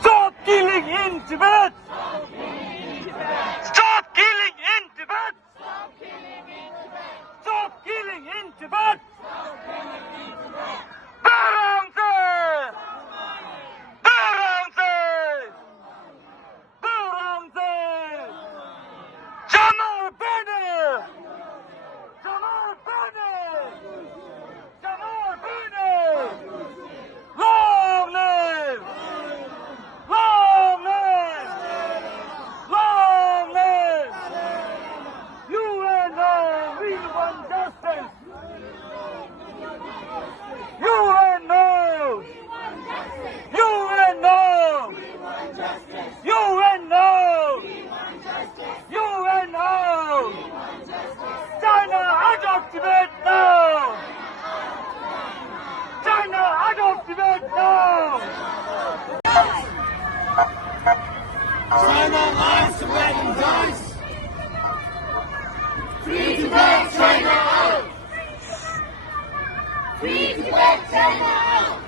Stop killing in Tibet! Stop killing in Tibet! Stop killing in Tibet! Barangse! Barangse! Barangse! Jamal Bene! Jamal Bene! Jamal Bene! Long live! Long live! Long live! UNO, we want justice! UNO! UNO! UNO! UNO! China out of Tibet now! China out of Tibet now! China lies, Tibetan dies. Free Tibet, China out. Free Tibet, China out.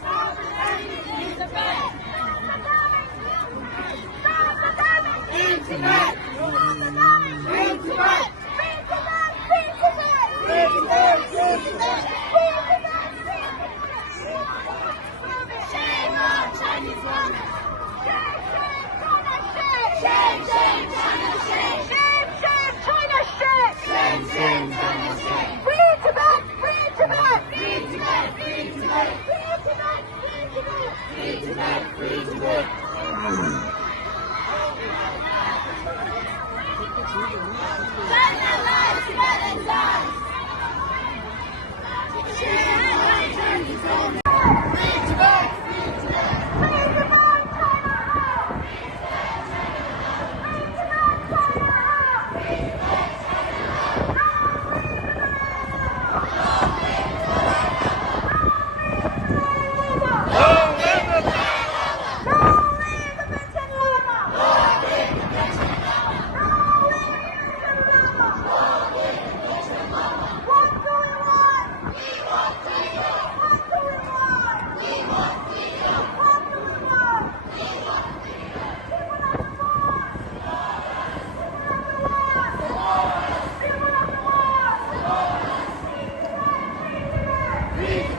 Stop the enemy in Tibet. In Tibet. In Tibet. Free Tibet. Free Tibet. Free Tibet. Shame on Chinese women! Shame, shame, China, shame! Shame, shame, China, shame! Shame, shame, China, shame! Free Tibet! Free Tibet! Free Tibet! Free Tibet! Free Tibet! Free Tibet! Free Tibet! China lies, Tibetan dies! Shame on Chinese women! Free Tibet! Free